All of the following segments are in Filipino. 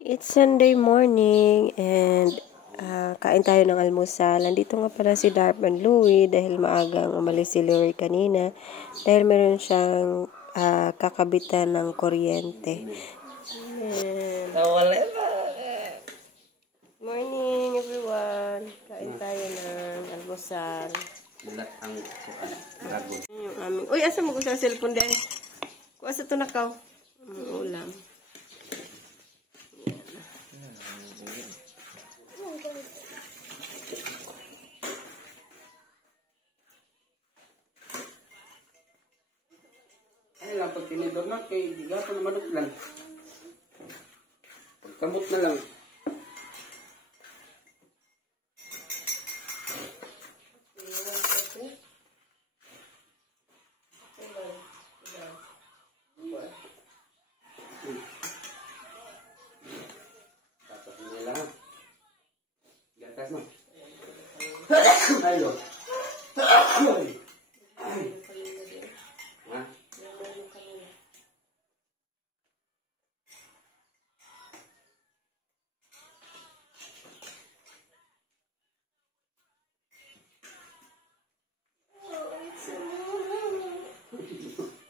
It's Sunday morning and kain tayo ng almusal. Nandito nga pala si Darman Louie dahil maagang umalis si Leroy kanina dahil meron siyang kakabitan ng kuryente. Morning everyone! Kain tayo ng almusal. Bulat ang dragon. Yung aming... Uy, asa mo ko sa cellphone dahil? Kung asa ito nakaw? Ulam. Ay lang, pag tinidor na, kay gato na manok lang. Pagkamot na lang. Tapos nila lang. Gatas mo. Ayo. Ha?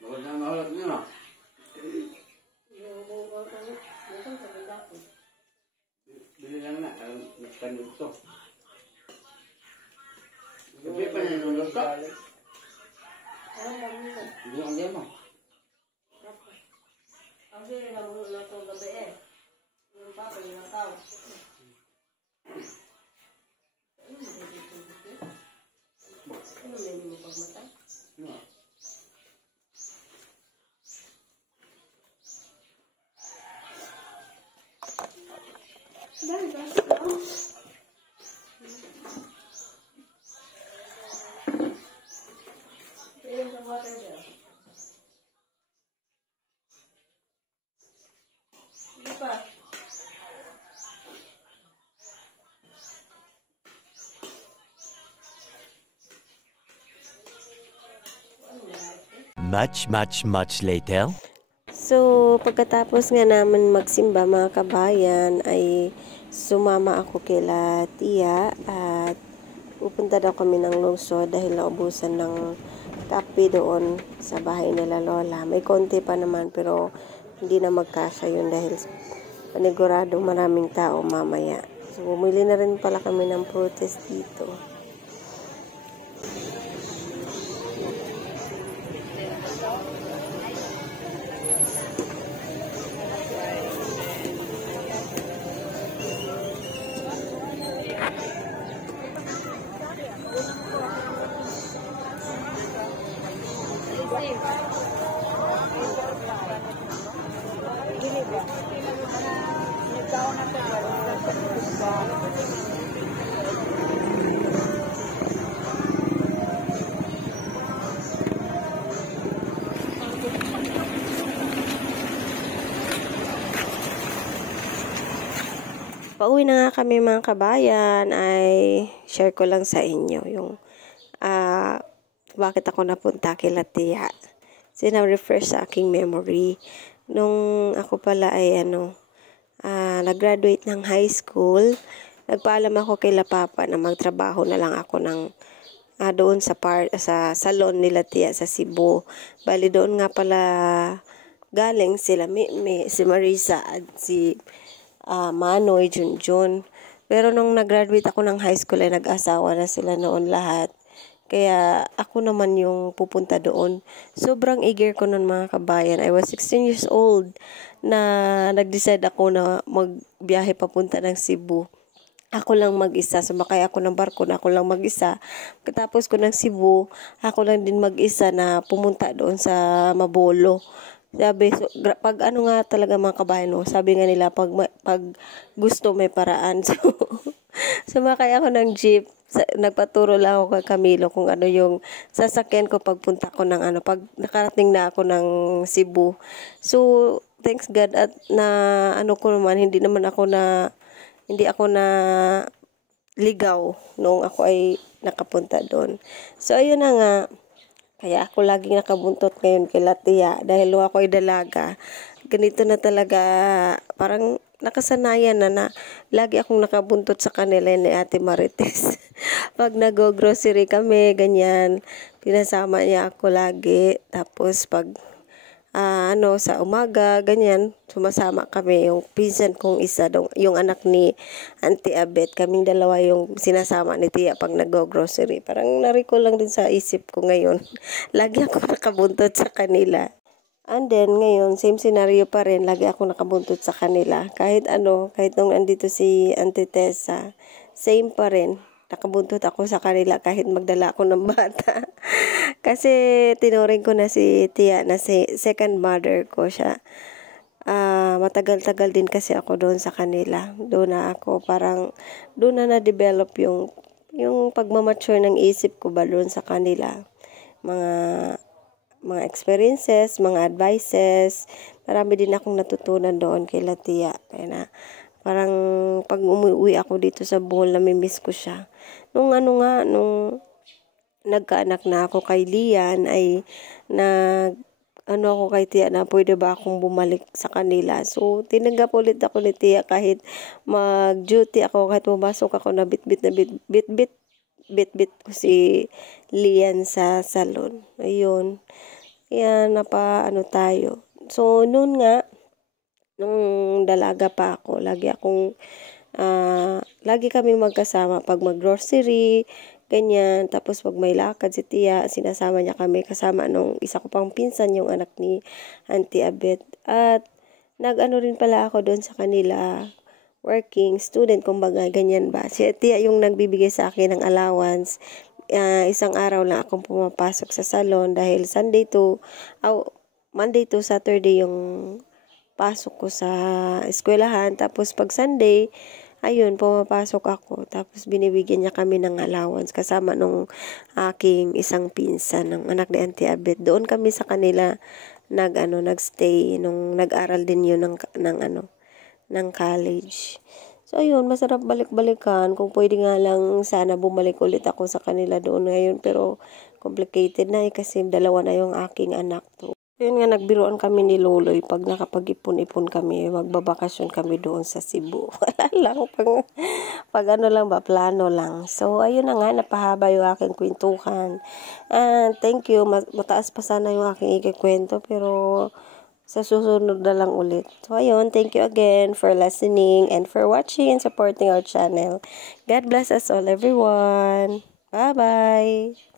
Bawal na mahulat niyo. Bili lang na, nagkanod to. Gabi pa na nunod ka? Hindi ang diyan mo. Ang sili na muna na itong gabi eh. Yung papa, yung nakaw. Ano na yung pagmata? No. Dahil ba? Ayun sa water dyan. Hindi pa. Much later. So, pagkatapos nga naman magsimba mga kabayan, ay sumama ako kila Tia at pupunta daw kami ng lungsod dahil naubusan ng kape doon sa bahay nila Lola. May konti pa naman pero hindi na magkasya yun dahil panigurado maraming tao mamaya. So, bumili na rin pala kami ng protest dito. Pauwi na nga kami mga kabayan, ay share ko lang sa inyo yung bakit ako napunta kila Tia. Refresh sa aking memory. Nung ako pala ay nag-graduate ng high school, nagpaalam ako kila Papa na magtrabaho na lang ako ng doon sa salon nila Tia sa Cebu. Bali doon nga pala galing sila si Marisa at si Manoy, Junjun. Pero nung nag-graduate ako ng high school ay nag-asawa na sila noon lahat. Kaya ako naman yung pupunta doon. Sobrang eager ko noon mga kabayan. I was 16 years old na nag-decide ako na magbiyahe papunta ng Cebu. Ako lang mag-isa. Sumakay ako ng barko na ako lang mag-isa. Katapos ko ng Cebu, ako lang din mag-isa na pumunta doon sa Mabolo. Sabi, pag ano nga talaga mga kabayan, sabi nga nila, pag gusto may paraan. So, sumakay ako ng jeep. Nagpaturo lang ako kay Camilo kung ano yung sasakyan ko pagpunta ko ng pag nakarating na ako ng Cebu. So, thanks God at ko naman, hindi ako na ligaw nung ako ay nakapunta doon. So, ayun na nga. Kaya ako laging nakabuntot ngayon kay Tia dahil ako ay dalaga. Ganito na talaga parang nakasanayan na lagi akong nakabuntot sa kanila ni Ate Marites. Pag nag-grocery kami, ganyan, pinasama niya ako lagi. Tapos pag sa umaga, ganyan, sumasama kami. Yung pinsan kong isa, yung anak ni Auntie Abet, kaming dalawa yung sinasama ni Tia pag nag-grocery. Parang na-recall lang din sa isip ko ngayon. Lagi ako nakabuntot sa kanila. And then, ngayon, same scenario pa rin. Lagi ako nakabuntot sa kanila. Kahit nung andito si Auntie Tessa, same pa rin. Nakabuntot ako sa kanila kahit magdala ako ng bata. Kasi tinuring ko na si Tia na si second mother ko siya. Matagal-tagal din kasi ako doon sa kanila. Doon na na-develop yung pagmamature ng isip ko ba doon sa kanila. Mga experiences, mga advices. Marami din akong natutunan doon kay Tia. Kaya na, parang pag umuwi ako dito sa Bohol, namimiss ko siya. Nung nagkaanak na ako kay Lian, ay ako kay Tia na pwede ba akong bumalik sa kanila. So, tinanggap ulit ako ni Tia kahit mag-duty ako, kahit pumasok ako na bit-bit ko si Lian sa salon. Ayun. Yan, tayo. So, noon nga, nung dalaga pa ako, lagi kami magkasama pag mag-grocery, ganyan. Tapos pag may lakad si Tia, sinasama niya kami kasama nung isa ko pang pinsan, yung anak ni Auntie Abet. At rin pala ako doon sa kanila, working student, kumbaga, ganyan ba. Si Tia yung nagbibigay sa akin ng allowance. Isang araw lang akong pumapasok sa salon dahil Monday to Saturday yung pasok ko sa eskwelahan. Tapos pag Sunday, ayun, pumapasok ako. Tapos binibigyan niya kami ng allowance kasama nung aking isang pinsan ng anak ni Auntie Abet. Doon kami sa kanila nagstay nung nag-aral din yun ng college. So ayun, masarap balik-balikan. Kung pwede nga lang sana bumalik ulit ako sa kanila doon ngayon, pero complicated na kasi dalawa na yung aking anak to. Yun nga, nagbiruan kami ni Loloy pag nakapag-ipon-ipon kami, magbabakasyon kami doon sa Cebu. Wala lang, pag plano lang. So, ayun na nga, napahaba yung aking kwentuhan. And thank you, mataas pa sana yung aking ikikwento, pero sa susunod na lang ulit. So, ayun, thank you again for listening and for watching and supporting our channel. God bless us all, everyone. Bye-bye!